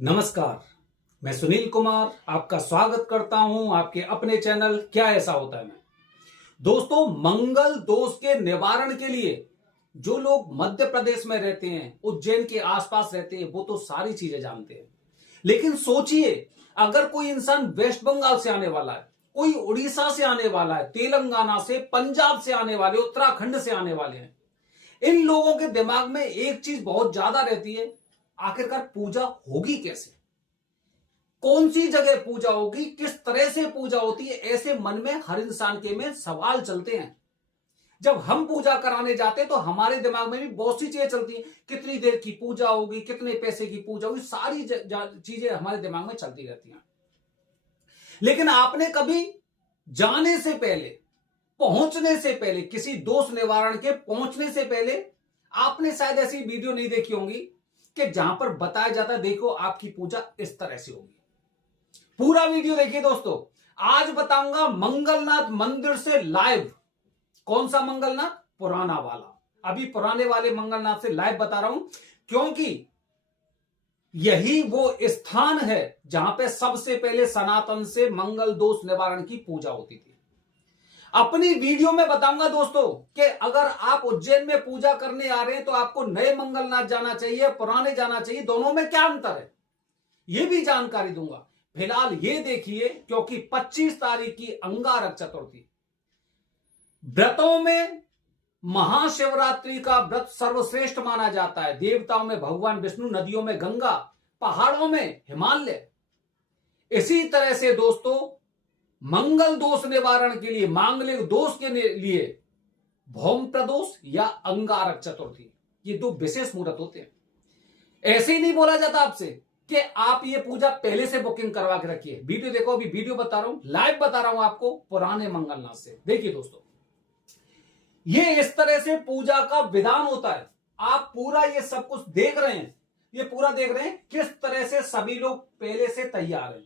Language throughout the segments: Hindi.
नमस्कार। मैं सुनील कुमार आपका स्वागत करता हूं आपके अपने चैनल क्या ऐसा होता है में। दोस्तों, मंगल दोष के निवारण के लिए जो लोग मध्य प्रदेश में रहते हैं, उज्जैन के आसपास रहते हैं, वो तो सारी चीजें जानते हैं। लेकिन सोचिए, अगर कोई इंसान वेस्ट बंगाल से आने वाला है, कोई उड़ीसा से आने वाला है, तेलंगाना से, पंजाब से आने वाले, उत्तराखंड से आने वाले हैं, इन लोगों के दिमाग में एक चीज बहुत ज्यादा रहती है, आखिरकार पूजा होगी कैसे, कौन सी जगह पूजा होगी, किस तरह से पूजा होती है। ऐसे मन में हर इंसान के में सवाल चलते हैं। जब हम पूजा कराने जाते हैं तो हमारे दिमाग में भी बहुत सी चीजें चलती हैं, कितनी देर की पूजा होगी, कितने पैसे की पूजा होगी, सारी चीजें हमारे दिमाग में चलती रहती हैं। लेकिन आपने कभी जाने से पहले, पहुंचने से पहले, किसी दोष निवारण के पहुंचने से पहले आपने शायद ऐसी वीडियो नहीं देखी होंगी कि जहां पर बताया जाता है देखो आपकी पूजा इस तरह से होगी। पूरा वीडियो देखिए दोस्तों। आज बताऊंगा मंगलनाथ मंदिर से लाइव। कौन सा मंगलनाथ? पुराना वाला। अभी पुराने वाले मंगलनाथ से लाइव बता रहा हूं, क्योंकि यही वो स्थान है जहां पे सबसे पहले सनातन से मंगल दोष निवारण की पूजा होती थी। अपनी वीडियो में बताऊंगा दोस्तों कि अगर आप उज्जैन में पूजा करने आ रहे हैं तो आपको नए मंगलनाथ जाना चाहिए, पुराने जाना चाहिए, दोनों में क्या अंतर है यह भी जानकारी दूंगा। फिलहाल ये देखिए, क्योंकि 25 तारीख की अंगारक चतुर्थी, व्रतों में महाशिवरात्रि का व्रत सर्वश्रेष्ठ माना जाता है। देवताओं में भगवान विष्णु, नदियों में गंगा, पहाड़ों में हिमालय। इसी तरह से दोस्तों, मंगल दोष निवारण के लिए, मांगलिक दोष के लिए भौम प्रदोष या अंगारक चतुर्थी, ये दो विशेष मुहूर्त होते हैं। ऐसे ही नहीं बोला जाता आपसे कि आप ये पूजा पहले से बुकिंग करवा के रखिए। वीडियो देखो, अभी वीडियो बता रहा हूं, लाइव बता रहा हूं आपको पुराने मंगलनाथ से। देखिए दोस्तों, ये इस तरह से पूजा का विधान होता है। आप पूरा ये सब कुछ देख रहे हैं, ये पूरा देख रहे हैं किस तरह से सभी लोग पहले से तैयार हैं।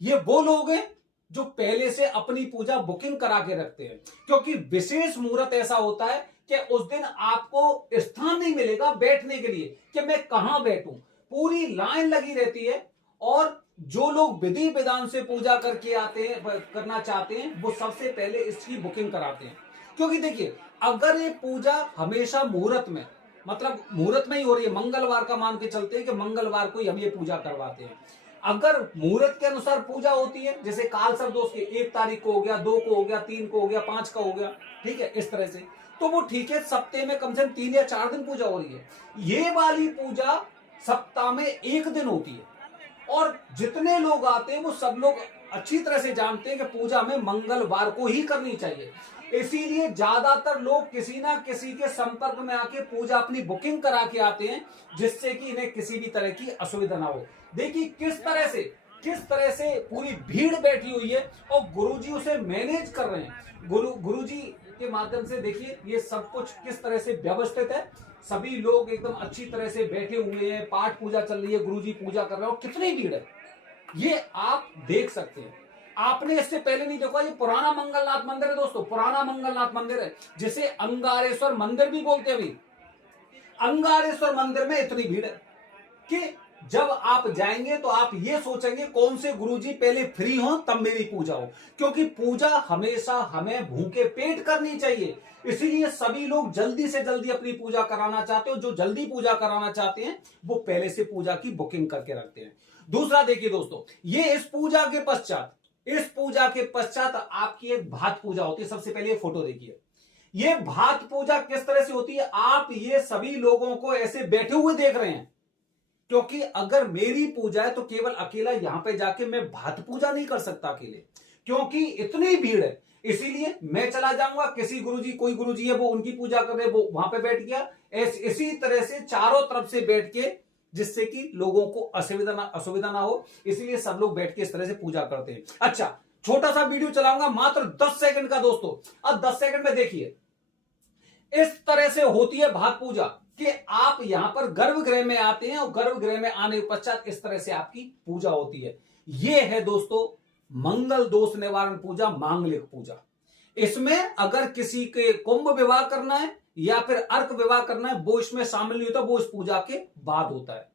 ये वो लोग हैं जो पहले से अपनी पूजा बुकिंग करा के रखते हैं, क्योंकि विशेष मुहूर्त ऐसा होता है कि उस दिन आपको स्थान नहीं मिलेगा बैठने के लिए कि मैं कहां बैठूं। पूरी लाइन लगी रहती है, और जो लोग विधि विधान से पूजा करके आते हैं, करना चाहते हैं, वो सबसे पहले इसकी बुकिंग कराते हैं। क्योंकि देखिए, अगर ये पूजा हमेशा मुहूर्त में, मतलब मुहूर्त में ही हो रही है, मंगलवार का मान के चलते हैं कि मंगलवार को ही हम ये पूजा करवाते हैं। अगर मुहूर्त के अनुसार पूजा होती है, जैसे कालसर्प दोष के 1 तारीख को हो गया, 2 को हो गया, 3 को हो गया, 5 का हो गया, ठीक है, इस तरह से, तो वो ठीक है, सप्ताह में कम से कम 3 या 4 दिन पूजा हो रही है। ये वाली पूजा सप्ताह में 1 दिन होती है, और जितने लोग आते हैं वो सब लोग अच्छी तरह से जानते हैं कि पूजा में मंगलवार को ही करनी चाहिए। इसीलिए ज्यादातर लोग किसी ना किसी के संपर्क में आके पूजा अपनी बुकिंग करा के आते हैं, जिससे कि इन्हें किसी भी तरह की असुविधा ना हो। देखिए किस तरह से पूरी भीड़ बैठी हुई है, और गुरुजी उसे मैनेज कर रहे हैं। गुरुजी के माध्यम से देखिए ये सब कुछ किस तरह से व्यवस्थित है। सभी लोग एकदम अच्छी तरह से बैठे हुए हैं, पाठ पूजा चल रही है, गुरुजी पूजा कर रहे हैं, और कितनी भीड़ है ये आप देख सकते हैं। आपने इससे पहले नहीं देखा, ये पुराना मंगलनाथ मंदिर है दोस्तों, पुराना मंगलनाथ मंदिर है, जिसे अंगारेश्वर मंदिर भी बोलते हैं। अभी अंगारेश्वर मंदिर में इतनी भीड़ है कि जब आप जाएंगे तो आप ये सोचेंगे कौन से गुरुजी पहले फ्री हो तब मेरी पूजा हो, क्योंकि पूजा हमेशा हमें भूखे पेट करनी चाहिए। इसीलिए सभी लोग जल्दी से जल्दी अपनी पूजा कराना चाहते हो। जो जल्दी पूजा कराना चाहते हैं वो पहले से पूजा की बुकिंग करके रखते हैं। दूसरा देखिए दोस्तों, ये इस पूजा के पश्चात आपकी एक भात पूजा होती है। सबसे पहले ये फोटो देखिए, ये भात पूजा किस तरह से होती है। आप ये सभी लोगों को ऐसे बैठे हुए देख रहे हैं, क्योंकि अगर मेरी पूजा है तो केवल अकेला यहां पे जाके मैं भात पूजा नहीं कर सकता अकेले, क्योंकि इतनी भीड़ है। इसीलिए मैं चला जाऊंगा, किसी गुरुजी, कोई गुरुजी है वो उनकी पूजा कर रहे, वो वहां पे बैठ गया, इसी तरह से चारों तरफ से बैठ के, जिससे कि लोगों को असुविधा ना हो। इसलिए सब लोग बैठ के इस तरह से पूजा करते हैं। अच्छा, छोटा सा वीडियो चलाऊंगा, मात्र 10 सेकंड का दोस्तों। अब 10 सेकंड में देखिए, इस तरह से होती है भात पूजा कि आप यहां पर गर्भगृह में आते हैं, और गर्भगृह में आने के पश्चात इस तरह से आपकी पूजा होती है। यह है दोस्तों मंगल दोष निवारण पूजा, मांगलिक पूजा। इसमें अगर किसी के कुंभ विवाह करना है या फिर अर्क विवाह करना है, वो इसमें शामिल नहीं होता, वो इस पूजा के बाद होता है।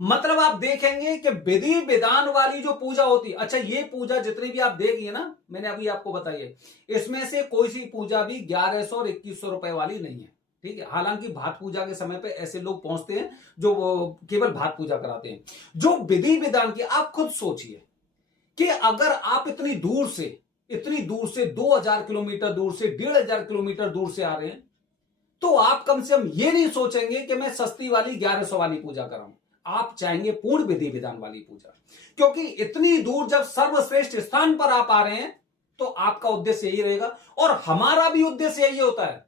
मतलब आप देखेंगे कि विधि विधान वाली जो पूजा होती है, अच्छा ये पूजा जितनी भी आप देखिए ना, मैंने अभी आपको बताई है, इसमें से कोई सी पूजा भी 1100 और 2100 रुपए वाली नहीं है, ठीक है। हालांकि भात पूजा के समय पे ऐसे लोग पहुंचते हैं जो केवल भात पूजा कराते हैं। जो विधि विधान की, आप खुद सोचिए कि अगर आप इतनी दूर से 2000 किलोमीटर दूर से 1500 किलोमीटर दूर से आ रहे हैं, तो आप कम से कम ये नहीं सोचेंगे कि मैं सस्ती वाली 1100 वाली पूजा कराऊं, आप चाहेंगे पूर्ण विधि विधान वाली पूजा। क्योंकि इतनी दूर जब सर्वश्रेष्ठ स्थान पर आप आ रहे हैं, तो आपका उद्देश्य यही रहेगा, और हमारा भी उद्देश्य यही होता है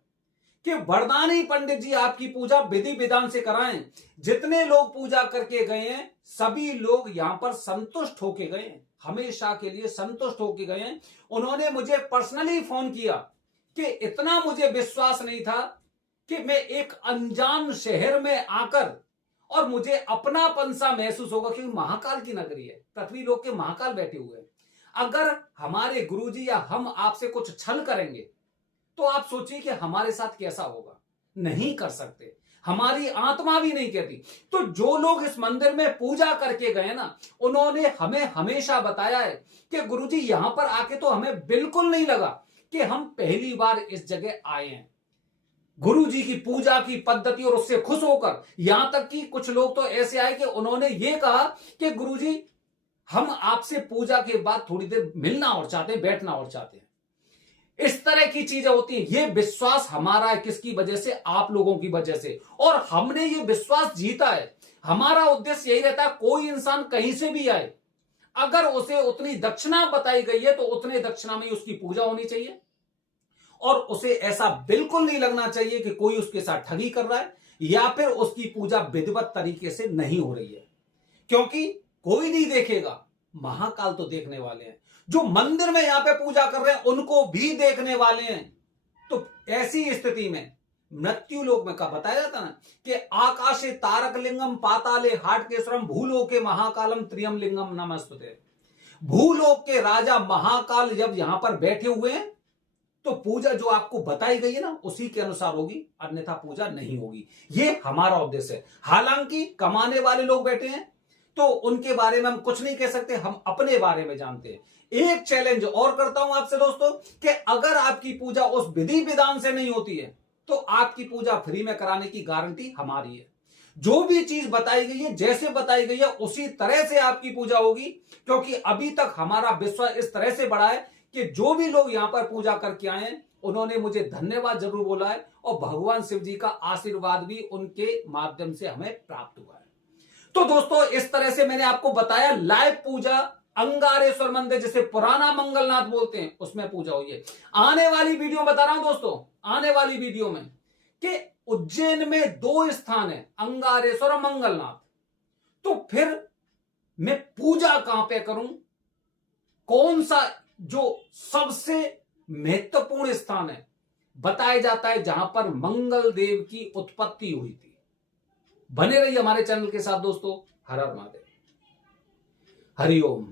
कि वरदानी पंडित जी आपकी पूजा विधि विधान से कराएं। जितने लोग पूजा करके गए हैं, सभी लोग यहां पर संतुष्ट होके गए हैं, हमेशा के लिए संतुष्ट होके गए हैं। उन्होंने मुझे पर्सनली फोन किया कि इतना मुझे विश्वास नहीं था कि मैं एक अनजान शहर में आकर और मुझे अपनापन सा महसूस होगा, क्योंकि महाकाल की नगरी है, पृथ्वी लोक के महाकाल बैठे हुए हैं। अगर हमारे गुरुजी या हम आपसे कुछ छल करेंगे, तो आप सोचिए कि हमारे साथ कैसा होगा। नहीं कर सकते, हमारी आत्मा भी नहीं कहती। तो जो लोग इस मंदिर में पूजा करके गए ना, उन्होंने हमें हमेशा बताया है कि गुरुजी यहां पर आके तो हमें बिल्कुल नहीं लगा कि हम पहली बार इस जगह आए हैं। गुरु जी की पूजा की पद्धति और उससे खुश होकर, यहां तक कि कुछ लोग तो ऐसे आए कि उन्होंने ये कहा कि गुरु जी हम आपसे पूजा के बाद थोड़ी देर मिलना और चाहते हैं, बैठना और चाहते हैं। इस तरह की चीजें होती हैं। ये विश्वास हमारा है, किसकी वजह से? आप लोगों की वजह से। और हमने ये विश्वास जीता है। हमारा उद्देश्य यही रहता है, कोई इंसान कहीं से भी आए, अगर उसे उतनी दक्षिणा बताई गई है तो उतने दक्षिणा में उसकी पूजा होनी चाहिए, और उसे ऐसा बिल्कुल नहीं लगना चाहिए कि कोई उसके साथ ठगी कर रहा है या फिर उसकी पूजा विधिवत तरीके से नहीं हो रही है। क्योंकि कोई नहीं देखेगा, महाकाल तो देखने वाले हैं। जो मंदिर में यहां पे पूजा कर रहे हैं उनको भी देखने वाले हैं। तो ऐसी स्थिति में मृत्यु लोक में का बताया जाता ना कि आकाशे तारक लिंगम पाताले हाटकेश्वरम भूलोके महाकालम त्रियम लिंगम नमस्तुते। भूलोक के राजा महाकाल जब यहां पर बैठे हुए हैं, तो पूजा जो आपको बताई गई है ना, उसी के अनुसार होगी, अन्यथा पूजा नहीं होगी। ये हमारा उद्देश्य है। हालांकि कमाने वाले लोग बैठे हैं, तो उनके बारे में हम कुछ नहीं कह सकते, हम अपने बारे में जानते हैं। एक चैलेंज और करता हूं आपसे दोस्तों, कि अगर आपकी पूजा उस विधि विधान से नहीं होती है, तो आपकी पूजा फ्री में कराने की गारंटी हमारी है। जो भी चीज बताई गई है, जैसे बताई गई है, उसी तरह से आपकी पूजा होगी। क्योंकि अभी तक हमारा विश्वास इस तरह से बढ़ा है कि जो भी लोग यहां पर पूजा करके आए हैं, उन्होंने मुझे धन्यवाद जरूर बोला है, और भगवान शिव जी का आशीर्वाद भी उनके माध्यम से हमें प्राप्त हुआ है। तो दोस्तों, इस तरह से मैंने आपको बताया लाइव पूजा अंगारेश्वर मंदिर, जिसे पुराना मंगलनाथ बोलते हैं, उसमें पूजा हुई है। आने वाली वीडियो में बता रहा हूं दोस्तों, आने वाली वीडियो में, कि उज्जैन में 2 स्थान है, अंगारेश्वर और मंगलनाथ। तो फिर मैं पूजा कहां पे करूं, कौन सा जो सबसे महत्वपूर्ण स्थान है, बताया जाता है जहां पर मंगल देव की उत्पत्ति हुई थी। बने रहिए हमारे चैनल के साथ दोस्तों। हर हर महादेव, हरिओम।